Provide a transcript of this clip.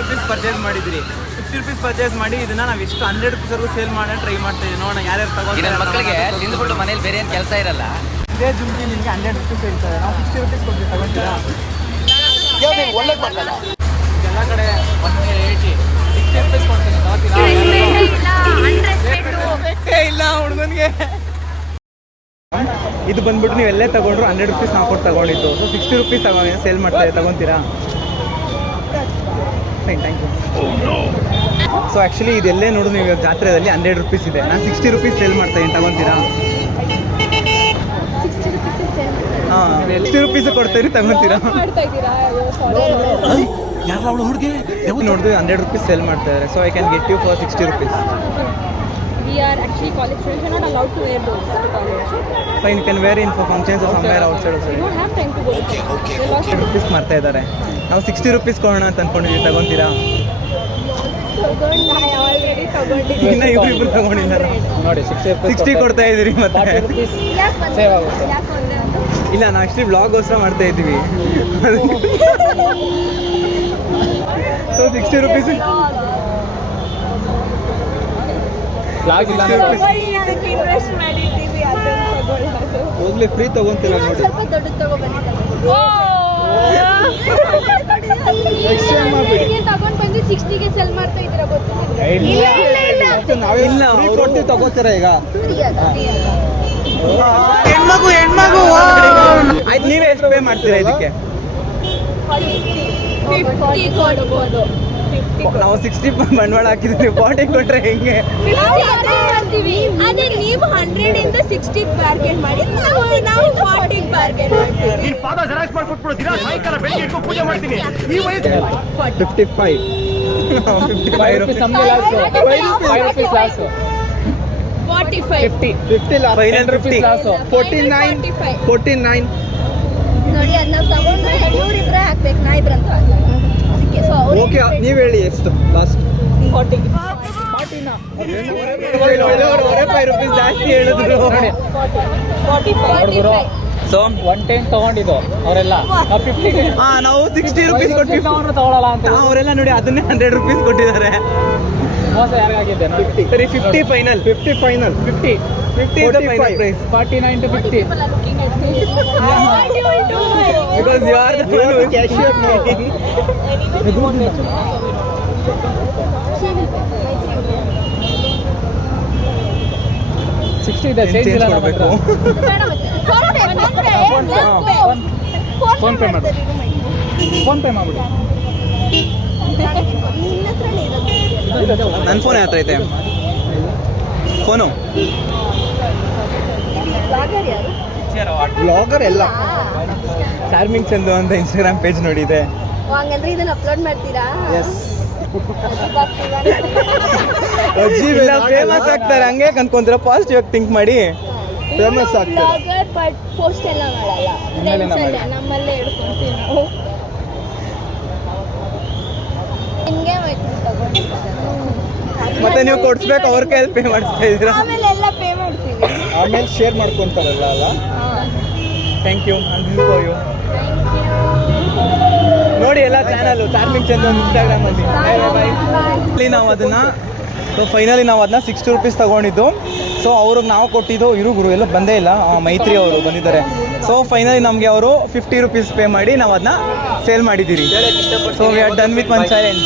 Rupees purchase ಮಾಡಿದ್ರಿ. 50 rupees purchase ಮಾಡಿ ಇದನ್ನ ನಾವು ಎಷ್ಟು 100 ರುಪೀಸ್ವರೆಗೂ ಸೇಲ್ ಮಾಡೋಣ ಟ್ರೈ ಮಾಡ್ತೀವಿ. ನೋಡೋಣ ಯಾರ್ಯಾರು ತಗೋತಾರೆ. ಮಕ್ಕಳಿಗೆ ತಿಂದ್ಬಿಟ್ಟು ಮನೇಲಿ ಬೇರೆ ಏನು ಕೆಲಸ ಇರಲ್ಲ. ಇದೇ ಜುಮ್ಕಿ ನಿಮಗೆ 100 ರುಪೀಸ್ ಹೇಳ್ತಾರೆ. ನಾವು 60 ರುಪೀಸ್ ಕೊಡ್ತೀವಿ, ತಗೊಂತೀರಾ? ಎಲ್ಲ ಕಡೆ 180 60 ರುಪೀಸ್ ಕೊಡ್ತೀನಿ, ತಗೋತೀರಾ? ಇಲ್ಲ ಹುಡುಗನಿಗೆ ಇದು ಬಂದ್ಬಿಟ್ಟು ನೀವು ಎಲ್ಲೇ ತಗೊಂಡ್ರು 100 ರುಪೀಸ್ ನಾವು ಕೊಟ್ಟು ತಗೊಂಡಿದ್ದು. ಸೊ 60 ರುಪೀಸ್ ಸೇಲ್ ಮಾಡ್ತಾರೆ, ತಗೊತೀರಾ? Fine, thank you. So actually ಇದೆಲ್ಲೇ ನೋಡು ನೀವು ಜಾತ್ರೆಯಲ್ಲಿ 100 ರುಪೀಸ್ ಇದೆ. ನಾನು 60 ರುಪೀಸ್ ಸೇಲ್ ಮಾಡ್ತಾಯಿದ್ದೀನಿ, ತಗೊತೀರಾ? ಹಾಂ, 60 ರುಪೀಸ್ ಕೊಡ್ತೀನಿ, ತಗೊತೀರಾ? ನೋಡಿದ್ವಿ 100 ರುಪೀಸ್ ಸೇಲ್ ಮಾಡ್ತಾರೆ. So I can get you for 60 rupees. We are actually college students. We are not allowed to wear those to college. Fine, you can wear in for functions or somewhere outside also. We don't have time to go. Okay. 60 rupees ಮಾಡ್ತಾ ಇದ್ದಾರೆ. ನಾವು 60 rupees ಕೊಡೋಣ ಅಂತ ಅನ್ಕೊಂಡಿದ್ದೀವಿ, ತಗೊಂತೀರಾ? ಇನ್ನು ಇಬ್ರು ತಗೊಂಡಿದ್ದಾರೆ ನೋಡಿ. 60 ಕೊಡ್ತಾ ಇದ್ದೀರಿ ಮತ್ತೆ. ಇಲ್ಲ, ನಾವು ಆಕ್ಚುಲಿ ಬ್ಲಾಗೋಸ್ಕರ ಮಾಡ್ತಾ ಇದ್ದೀವಿ. ಸೊ 60 ರುಪೀಸ್ ಹೋಗ್ಲಿ, ಫ್ರೀ ತಗೊಂತೀರ ನೋಡಿ. ತಗೊಂಡ್ ಬಂದು 60ಗೆ ಸೆಲ್ ಮಾಡ್ತಾ ಇದ್ದೀರಾ ಗೊತ್ತಿಲ್ಲ. ಇಲ್ಲ, ಕೊಡ್ತೀವಿ, ತಗೋತೀರ ಈಗ? ಹೆಣ್ಮಗು ಆಯ್ತು, ನೀವೇ ಎಷ್ಟು ಪೇ ಮಾಡ್ತೀರಾ ಇದಕ್ಕೆ? 50 ಕೊಡ್ಬೋದು. ನಾವು 60 ಬಂಡವಾಳ ಹಾಕಿದ್ವಿ, 40 ಕೊಟ್ರೆ ಹೆಂಗೆ? ಅದೇ ನೀವು 100 ಇಂದ 60 ಬಾರ್ಗೇನ್ ಮಾಡಿ, ನಾವು 40 ಬಾರ್ಗೇನ್ ಮಾಡ್ತೀವಿ. 55 ರುಪೀಸ್. 49 ನೋಡಿ, ಅದನ್ನ ತಗೊಂಡು ಇವ್ರಿಬ್ರೆ ಹಾಕ್ಬೇಕು, ನಾ ಇಬ್ರಂತ ಅದಕ್ಕೆ. ಸೊ ಓಕೆ, ನೀವು ಹೇಳಿ ಎಷ್ಟು ಲಾಸ್ಟ್? 40 5 ರುಪೀಸ್ ಜಾಸ್ತಿ ಹೇಳಿದ್ರು. 45 ಸೊ 110 ತಗೊಂಡಿದ್ದು ಅವರೆಲ್ಲ. ನಾವು 60 ರುಪೀಸ್ ಕೊಟ್ಟು ತಗೊಳ್ಳಲ್ಲ ಅಂತ ಅವರೆಲ್ಲ ನೋಡಿ ಅದನ್ನೇ 100 ರುಪೀಸ್ ಕೊಟ್ಟಿದ್ದಾರೆ. ಮೋಸ ಯಾರಿಗಾಗಿದೆ? ಸರಿ, 50 final. 50 is the final price. 49 to 50. people are looking at me. Because you are the one who is cashier making. ಇದೆ, ಚೇಂಜ್ ಇಲ್ಲ ಕೊಡಬೇಕು. ಫೋನ್ ಪೇ ಮಾಡಿ. ಫೋನ್ ಪೇ ಮಾಡ್ಬಿಡಿ. ನನ್ನ ಫೋನ್ ಹತ್ರ ಐತೆ. ಫೋನು ಬ್ಲಾಗರ್ ಎಲ್ಲ ಚಾರ್ಮಿಂಗ್ ಚಂದು ಅಂತ ಇನ್ಸ್ಟಾಗ್ರಾಮ್ ಪೇಜ್ ನೋಡಿದೆ. ಹಂಗಂದ್ರೆ ಇದನ್ನ ಅಪ್ಲೋಡ್ ಮಾಡ್ತೀರಾ? ಎಸ್. ಅಜ್ಜಿ ಫೇಮಸ್ ಆಗ್ತಾರೆ, ಹಂಗೆ ಅನ್ಕೊಂತೀರ? ಪಾಸಿಟಿವ್ ಆಗಿ ಥಿಂಕ್ ಮಾಡಿ, ಫೇಮಸ್ ಆಗ್ತಾರೆ. ಬಟ್ ಪೋಸ್ಟ್ ಎಲ್ಲ ಮಾಡಲ್ಲ, ನಮ್ಮಲ್ಲೇ ಹಿಡ್ಕೊಂತೀವಿ ನಾವು. ನಿಮ್ಗೆ ಮತ್ತೆ ನೀವು ಕೊಡ್ಸ್ಬೇಕು, ಅವ್ರ ಕೈಯಲ್ಲಿ ಪೇ ಮಾಡಿಸ್ತಾ ಇದ್ದೀರಾ? ಆಮೇಲೆ ಎಲ್ಲ ಪೇ ಮಾಡ್ತೀವಿ, ಆಮೇಲೆ ಶೇರ್ ಮಾಡ್ಕೊಂತಾರಲ್ಲ ಅಲ್ಲ. Thank you. ನೋಡಿ ಎಲ್ಲ ಚಾನಲ್ ಚಾರ್ಮಿಂಗ್ ಚಂದು ಇನ್ಸ್ಟಾಗ್ರಾಮ್ ಅಲ್ಲಿ ನಾವು ಅದನ್ನ. ಸೊ ಫೈನಲಿ ನಾವು ಅದನ್ನ 60 ರುಪೀಸ್ ತಗೊಂಡಿದ್ದು. ಸೊ ಅವ್ರಿಗೆ ನಾವು ಕೊಟ್ಟಿದ್ದು ಗುರು ಎಲ್ಲ ಬಂದೇ ಇಲ್ಲ, ಮೈತ್ರಿ ಅವರು ಬಂದಿದ್ದಾರೆ. ಸೊ ಫೈನಲಿ ನಮಗೆ ಅವರು 50 ರುಪೀಸ್ ಪೇ ಮಾಡಿ ನಾವು ಅದನ್ನ ಸೇಲ್ ಮಾಡಿದ್ದೀರಿ. So we are done with 1 challenge.